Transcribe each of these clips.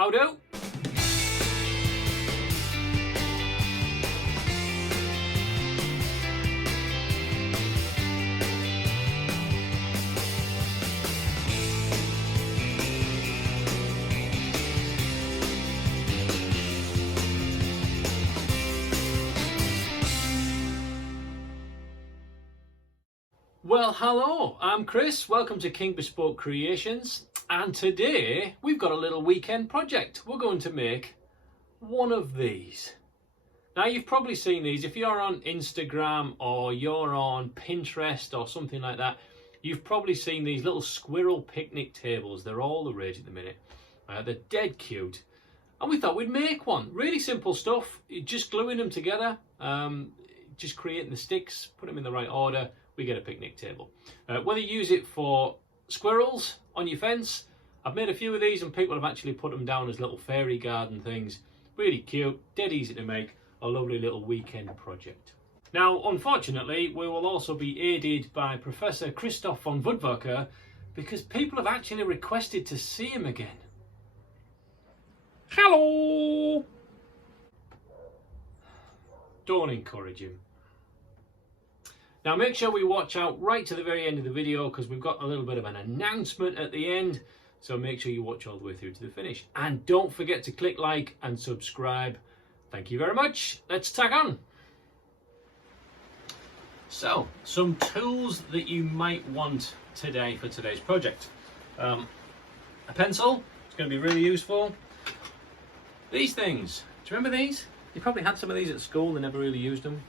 How do? Well, hello, I'm Chris. Welcome to King Bespoke Creations. And today we've got a little weekend project. We're going to make one of these. Now, you've probably seen these. If you're on Instagram or you're on Pinterest or something like that, you've probably seen these little squirrel picnic tables. They're all the rage at the minute. They're dead cute. And we thought we'd make one. Really simple stuff. Just gluing them together, just creating the sticks, put them in the right order. We get a picnic table. Whether you use it for squirrels on your fence, I've made a few of these and people have actually put them down as little fairy garden things. Really cute, dead easy to make, a lovely little weekend project. Now, unfortunately, we will also be aided by Professor Christoph von Woodworker because people have actually requested to see him again. Hello! Don't encourage him. Now make sure we watch out right to the very end of the video because we've got a little bit of an announcement at the end. So make sure you watch all the way through to the finish. And don't forget to click like and subscribe. Thank you very much. Let's tack on. So, some tools that you might want today for today's project. A pencil, it's going to be really useful. These things, do you remember these? You probably had some of these at school and never really used them.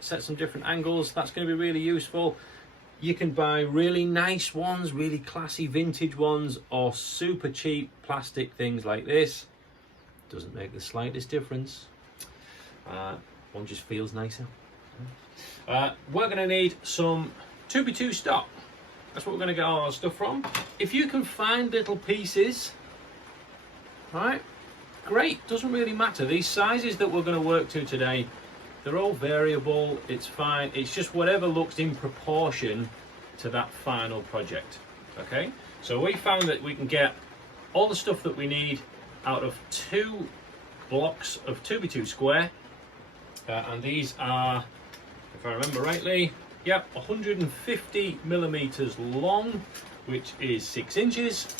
Set some different angles. That's going to be really useful. You can buy really nice ones, really classy vintage ones, or super cheap plastic things like this. Doesn't make the slightest difference. One just feels nicer. We're going to need some 2x2 stock. That's what we're going to get all our stuff from. If you can find little pieces, right, great. Doesn't really matter. These sizes that we're going to work to today, they're all variable, it's fine. It's just whatever looks in proportion to that final project, okay? So we found that we can get all the stuff that we need out of 2 blocks of 2x2 square. And these are, if I remember rightly, yep, 150 millimeters long, which is 6 inches.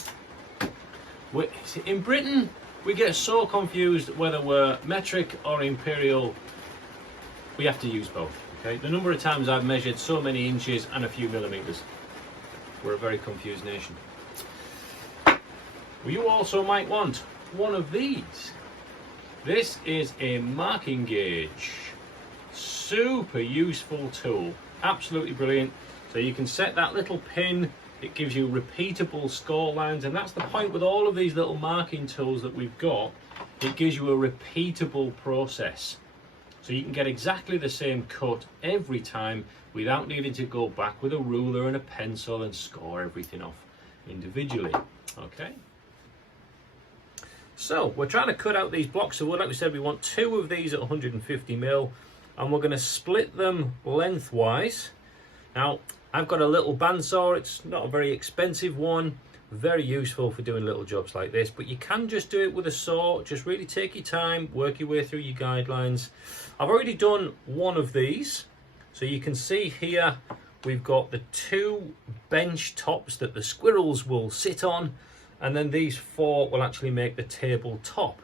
In Britain, we get so confused whether we're metric or imperial. We have to use both, okay? The number of times I've measured so many inches and a few millimeters. We're a very confused nation. Well, you also might want one of these. This is a marking gauge. Super useful tool. Absolutely brilliant. So you can set that little pin. It gives you repeatable score lines, and that's the point with all of these little marking tools that we've got. It gives you a repeatable process. So you can get exactly the same cut every time without needing to go back with a ruler and a pencil and score everything off individually. Okay. So we're trying to cut out these blocks. So like we said, we want 2 of these at 150 mil, and we're going to split them lengthwise. Now I've got a little bandsaw. It's not a very expensive one. Very useful for doing little jobs like this, but you can just do it with a saw. Just really take your time, work your way through your guidelines. I've already done one of these, so you can see here we've got the 2 bench tops that the squirrels will sit on, and then these 4 will actually make the table top.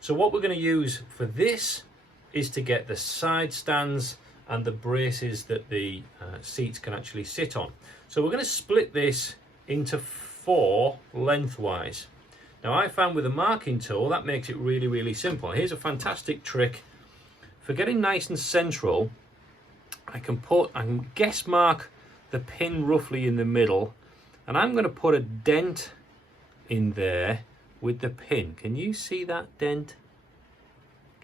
So what we're going to use for this is to get the side stands and the braces that the seats can actually sit on. So we're going to split this into 4 lengthwise. Now I found with a marking tool that makes it really, really simple. Here's a fantastic trick for getting nice and central. I can guess mark the pin roughly in the middle, and I'm going to put a dent in there with the pin. Can you see that dent?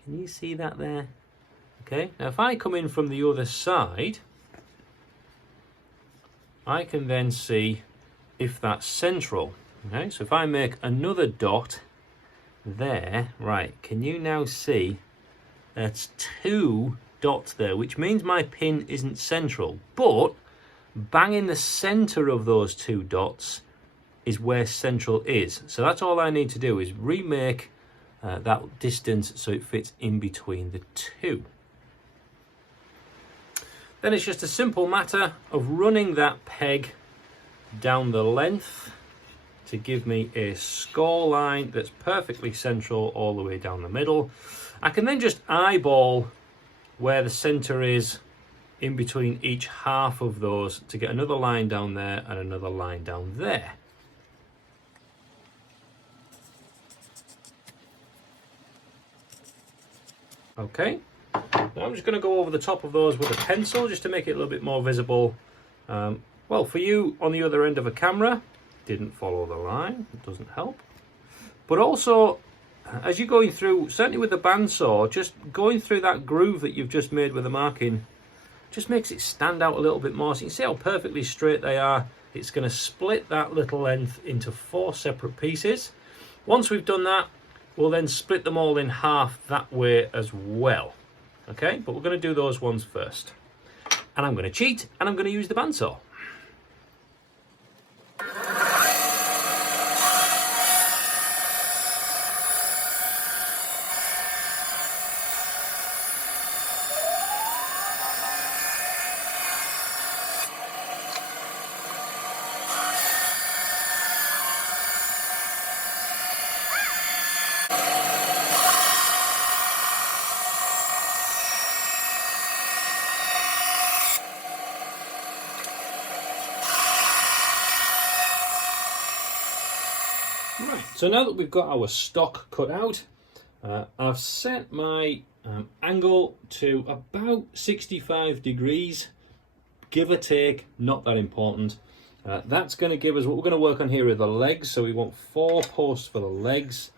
Can you see that there? Okay, now if I come in from the other side, I can then see if that's central. Okay, so if I make another dot there, right, can you now see that's 2 dots there, which means my pin isn't central, but bang in the center of those 2 dots is where central is. So that's all I need to do, is remake that distance so it fits in between the two. Then it's just a simple matter of running that peg down the length to give me a score line that's perfectly central all the way down the middle. I can then just eyeball where the center is in between each half of those to get another line down there and another line down there. Okay, now I'm just going to go over the top of those with a pencil just to make it a little bit more visible. Well, for you on the other end of a camera, didn't follow the line, it doesn't help. But also, as you're going through, certainly with the bandsaw, just going through that groove that you've just made with the marking, just makes it stand out a little bit more. So you can see how perfectly straight they are. It's going to split that little length into 4 separate pieces. Once we've done that, we'll then split them all in half that way as well. Okay, but we're going to do those ones first. And I'm going to cheat, and I'm going to use the bandsaw. Right, so now that we've got our stock cut out, I've set my angle to about 65 degrees, give or take, not that important. That's going to give us, what we're going to work on here are the legs, so we want 4 posts for the legs,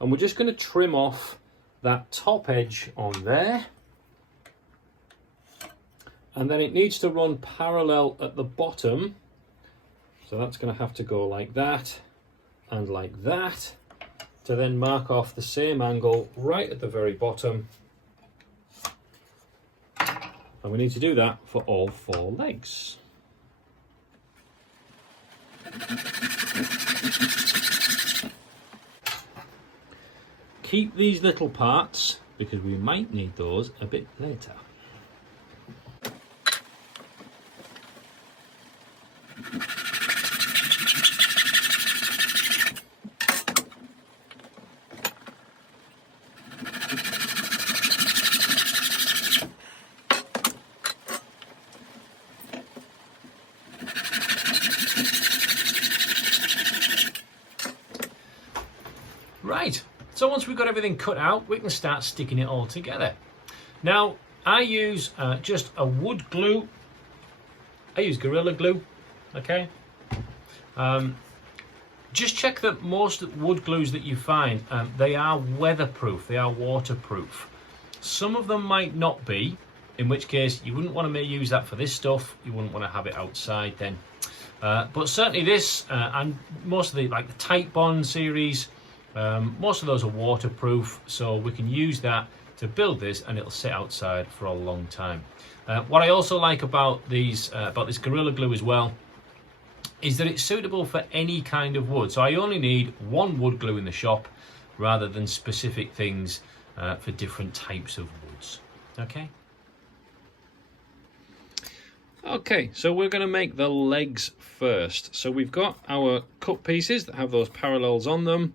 and we're just going to trim off that top edge on there, and then it needs to run parallel at the bottom, so that's going to have to go like that and like that, to then mark off the same angle right at the very bottom. And we need to do that for all 4 legs. Keep these little parts because we might need those a bit later. Right, so once we've got everything cut out, we can start sticking it all together. Now, I use just a wood glue. I use Gorilla Glue, okay? Just check that most wood glues that you find, they are weatherproof, they are waterproof. Some of them might not be, in which case you wouldn't want to use that for this stuff, you wouldn't want to have it outside then. But certainly this, and most of the, like the Tight Bond series, most of those are waterproof, so we can use that to build this and it'll sit outside for a long time. What I also like about these, about this Gorilla Glue as well, is that it's suitable for any kind of wood. So I only need 1 wood glue in the shop rather than specific things for different types of woods. Okay? Okay, so we're going to make the legs first. So we've got our cut pieces that have those parallels on them,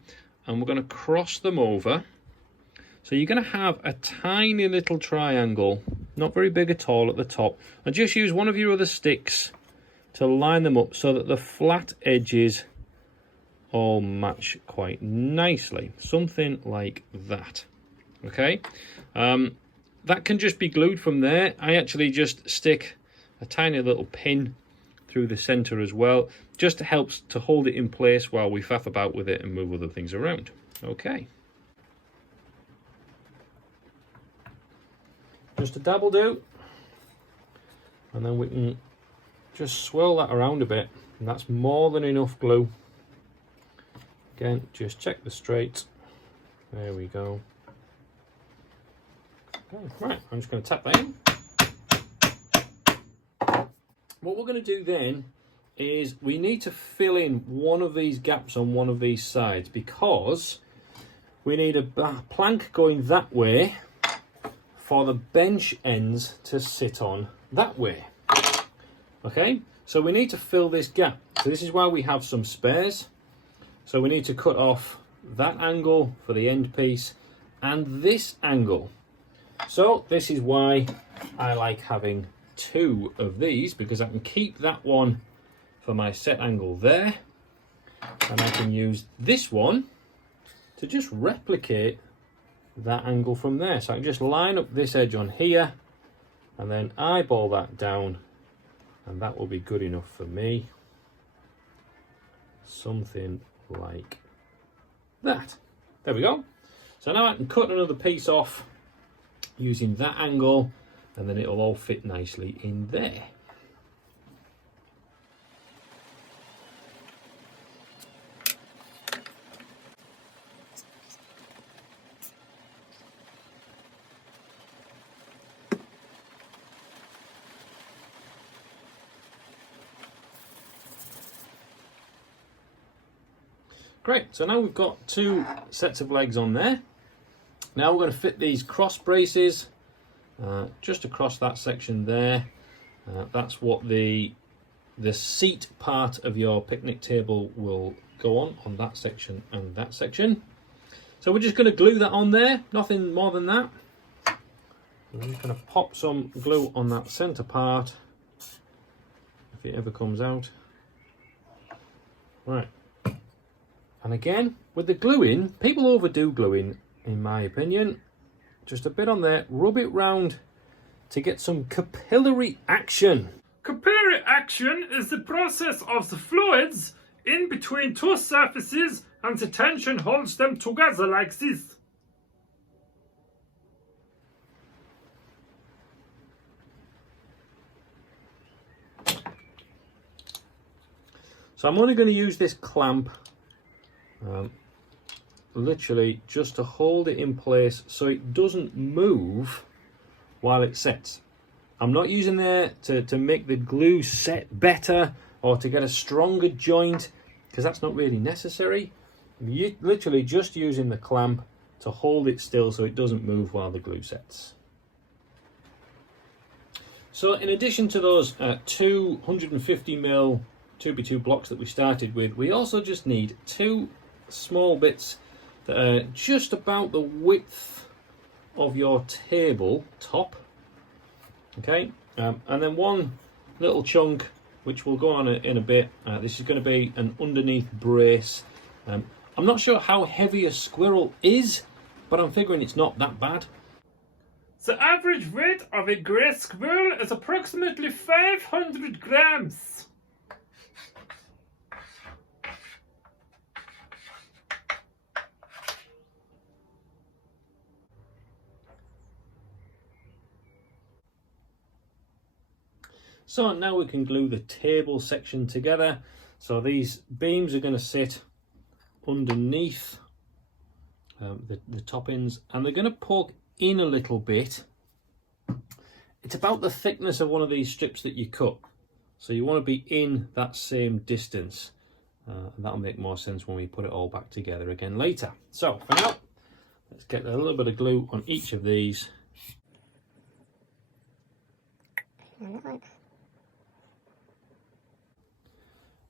and we're going to cross them over. So you're going to have a tiny little triangle, not very big at all at the top, and just use one of your other sticks to line them up so that the flat edges all match quite nicely. Something like that. Okay, that can just be glued from there. I actually just stick a tiny little pin through the center as well, just helps to hold it in place while we faff about with it and move other things around. Okay, just a dabble do, and then we can just swirl that around a bit, and that's more than enough glue. Again, just check the straight. There we go. Okay, right, I'm just going to tap that in. What we're going to do then is we need to fill in one of these gaps on one of these sides, because we need a plank going that way for the bench ends to sit on that way. Okay, so we need to fill this gap. So this is why we have some spares. So we need to cut off that angle for the end piece and this angle. So this is why I like having two of these, because I can keep that one for my set angle there, and I can use this one to just replicate that angle from there. So I can just line up this edge on here and then eyeball that down, and that will be good enough for me. Something like that. There we go. So now I can cut another piece off using that angle, and then it'll all fit nicely in there. Great, so now we've got two sets of legs on there. Now we're going to fit these cross braces just across that section there. That's what the seat part of your picnic table will go on that section and that section. So we're just going to glue that on there, nothing more than that. I'm just going to pop some glue on that centre part, if it ever comes out. Right. And again, with the gluing, people overdo gluing, in my opinion. Just a bit on there, rub it round to get some capillary action. Capillary action is the process of the fluids in between two surfaces, and the tension holds them together like this. So I'm only going to use this clamp literally just to hold it in place so it doesn't move while it sets. I'm not using there to make the glue set better or to get a stronger joint, because that's not really necessary. You literally just using the clamp to hold it still so it doesn't move while the glue sets. So in addition to those 250mm 2x2 blocks that we started with, we also just need two small bits that are just about the width of your table top. Okay, and then one little chunk which will go on in a bit. This is going to be an underneath brace. I'm not sure how heavy a squirrel is, but I'm figuring it's not that bad. The average weight of a grey squirrel is approximately 500 grams. So now we can glue the table section together. So these beams are going to sit underneath the top ends, and they're going to poke in a little bit. It's about the thickness of one of these strips that you cut. So you want to be in that same distance. And that'll make more sense when we put it all back together again later. So for now, let's get a little bit of glue on each of these.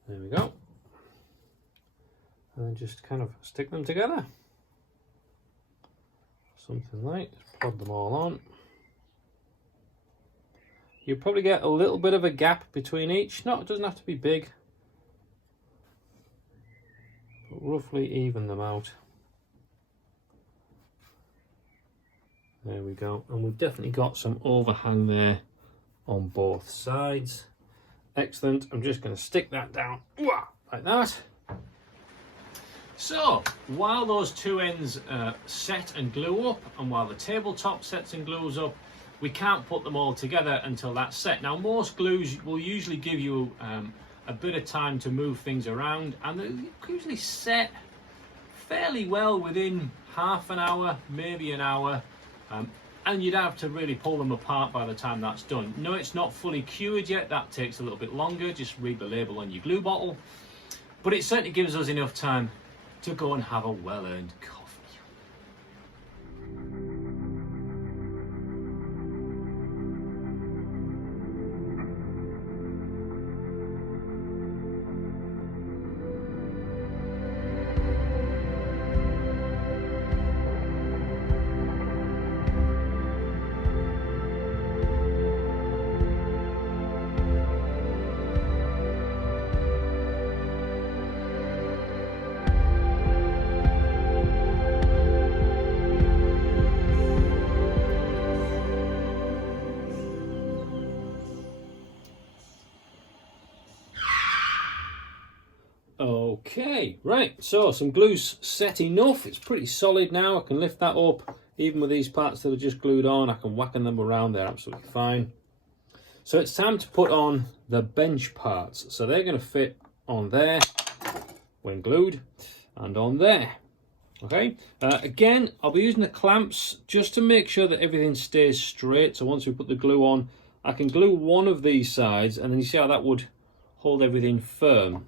There we go. And then just kind of stick them together. Something like, just plod them all on. You probably get a little bit of a gap between each. No, it doesn't have to be big. But roughly even them out. There we go. And we've definitely got some overhang there on both sides. Excellent. I'm just going to stick that down like that. So while those two ends set and glue up, and while the tabletop sets and glues up, we can't put them all together until that's set. Now most glues will usually give you a bit of time to move things around, and they usually set fairly well within half an hour, maybe an hour. and you'd have to really pull them apart by the time that's done. No, it's not fully cured yet. That takes a little bit longer. Just read the label on your glue bottle. But it certainly gives us enough time to go and have a well-earned coffee. Okay, right, so some glue's set enough. It's pretty solid now. I can lift that up. Even with these parts that are just glued on, I can whack them around. They're absolutely fine. So it's time to put on the bench parts. So they're going to fit on there when glued and on there. Okay, again, I'll be using the clamps just to make sure that everything stays straight. So once we put the glue on, I can glue one of these sides, and then you see how that would hold everything firm.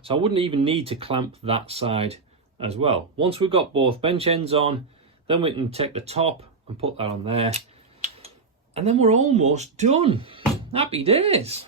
So I wouldn't even need to clamp that side as well. Once we've got both bench ends on, then we can take the top and put that on there. And then we're almost done. Happy days.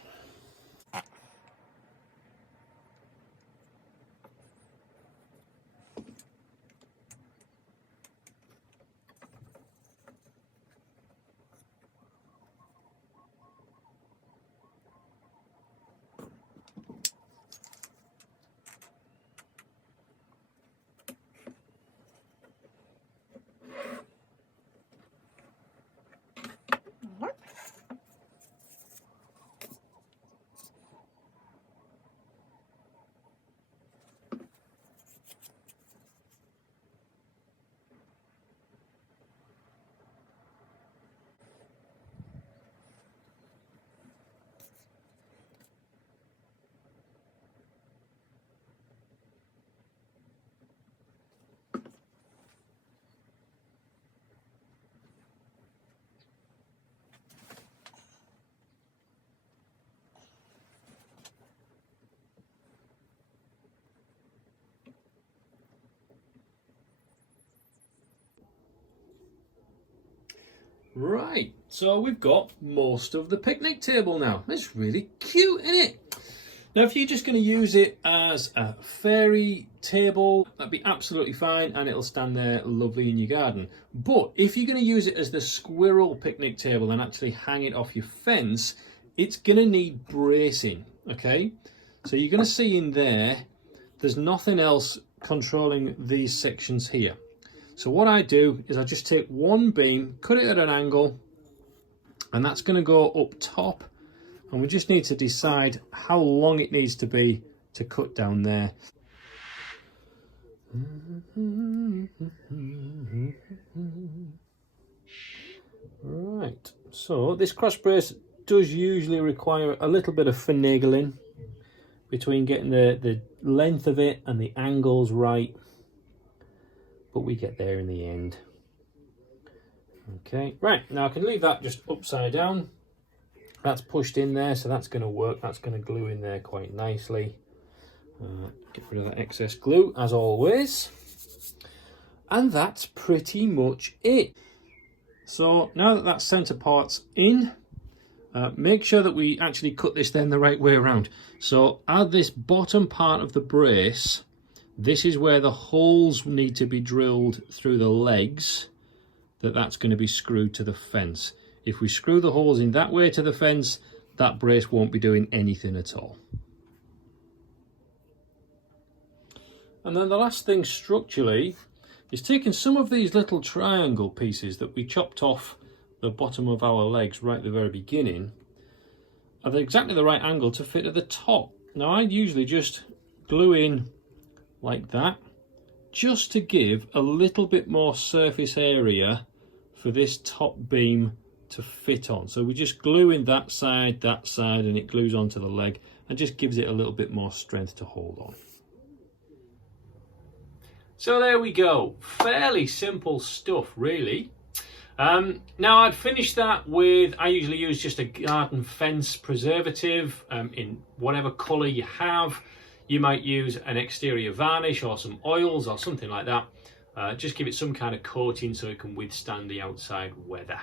Right, so we've got most of the picnic table now. It's really cute, isn't it? Now, if you're just going to use it as a fairy table, that'd be absolutely fine, and it'll stand there lovely in your garden. But if you're going to use it as the squirrel picnic table and actually hang it off your fence, it's going to need bracing, okay? So you're going to see in there, there's nothing else controlling these sections here. So what I do is I just take one beam, cut it at an angle, and that's going to go up top. And we just need to decide how long it needs to be to cut down there. Right, so this cross brace does usually require a little bit of finagling between getting the length of it and the angles right. But we get there in the end. Okay, right, now I can leave that just upside down. That's pushed in there, so that's going to work. That's going to glue in there quite nicely. Get rid of that excess glue, as always. And that's pretty much it. So now that that centre part's in, make sure that we actually cut this then the right way around. So add this bottom part of the brace. This is where the holes need to be drilled through the legs, that's going to be screwed to the fence. If we screw the holes in that way to the fence, that brace won't be doing anything at all. And then the last thing structurally is taking some of these little triangle pieces that we chopped off the bottom of our legs right at the very beginning at exactly the right angle to fit at the top. Now I usually just glue in like that, just to give a little bit more surface area for this top beam to fit on. So we just glue in that side, and it glues onto the leg and just gives it a little bit more strength to hold on. So there we go, fairly simple stuff really. Now I'd finish that with, I usually use just a garden fence preservative in whatever colour you have. You might use an exterior varnish or some oils or something like that. Just give it some kind of coating so it can withstand the outside weather.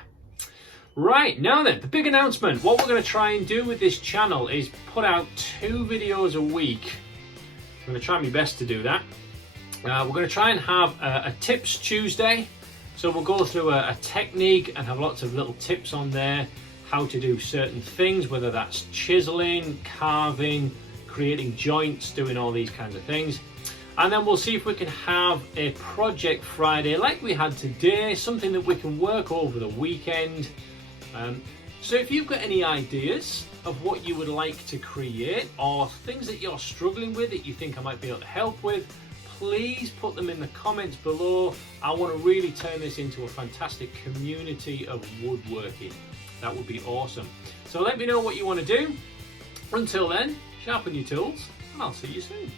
Right, now then, the big announcement. What we're going to try and do with this channel is put out 2 videos a week. I'm going to try my best to do that. We're going to try and have a Tips Tuesday. So we'll go through a technique and have lots of little tips on there, how to do certain things, whether that's chiseling, carving, creating joints, doing all these kinds of things. And then we'll see if we can have a project Friday like we had today, something that we can work over the weekend. So if you've got any ideas of what you would like to create or things that you're struggling with that you think I might be able to help with, please put them in the comments below. I want to really turn this into a fantastic community of woodworking. That would be awesome. So let me know what you want to do. Until then, sharpen your tools and I'll see you soon.